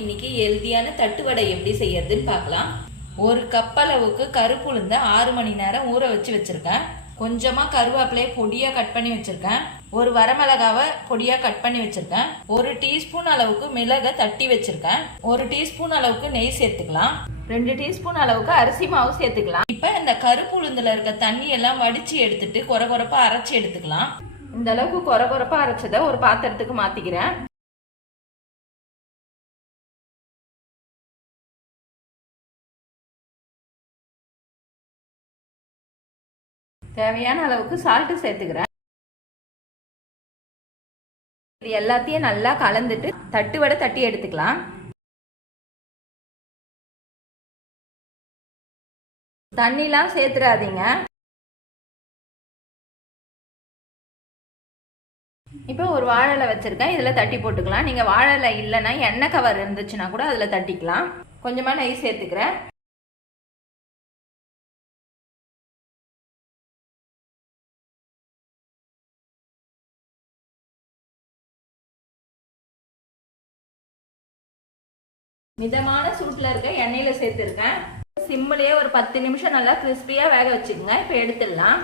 இன்னைக்கு ஹெல்தியான தட்டுவடை எப்படி செய்யறதுன்னு பார்க்கலாம். ஒரு கப் அளவுக்கு கருப்பு ஆறு மணி நேரம் ஊற வச்சு வச்சிருக்கேன். கொஞ்சமா கருவேப்பிலையை பொடியா கட் பண்ணி வச்சிருக்கேன். ஒரு வரமிளகாவை பொடியா கட் பண்ணி வச்சிருக்கேன். ஒரு டீஸ்பூன் அளவுக்கு மிளகை தட்டி வச்சிருக்கேன். ஒரு டீஸ்பூன் அளவுக்கு நெய் சேர்த்துக்கலாம். ரெண்டு டீஸ்பூன் அளவுக்கு அரிசி மாவு சேர்த்துக்கலாம். இப்ப இந்த கருப்பு உளுந்துல இருக்க தண்ணி எல்லாம் வடிச்சு எடுத்துட்டு கொர கொரப்பா அரைச்சு எடுத்துக்கலாம். இந்த அளவுக்கு கொர கொரப்பா அரைச்சதை ஒரு பாத்திரத்துக்கு மாத்திக்கிறேன். தேவையான அளவுக்கு சால்ட்டு சேர்த்துக்கிறேன். இது எல்லாத்தையும் நல்லா கலந்துட்டு தட்டு வடை தட்டி எடுத்துக்கலாம். தண்ணிலாம் சேர்த்துடாதீங்க இப்போ ஒரு வாழலை வச்சிருக்கேன். இதில் தட்டி போட்டுக்கலாம். நீங்கள் வாழலை இல்லைன்னா எண்ணெய் கவர் இருந்துச்சுன்னா கூட அதில் தட்டிக்கலாம். கொஞ்சமாக நெய் சேர்த்துக்கிறேன். மிதமான சூட்டில் இருக்க எண்ணெயில் சேர்த்துருக்கேன். சிம்மிலேயே ஒரு பத்து நிமிஷம் நல்லா கிறிஸ்பியாக வேக வச்சுக்கோங்க. இப்போ எடுத்துடலாம்.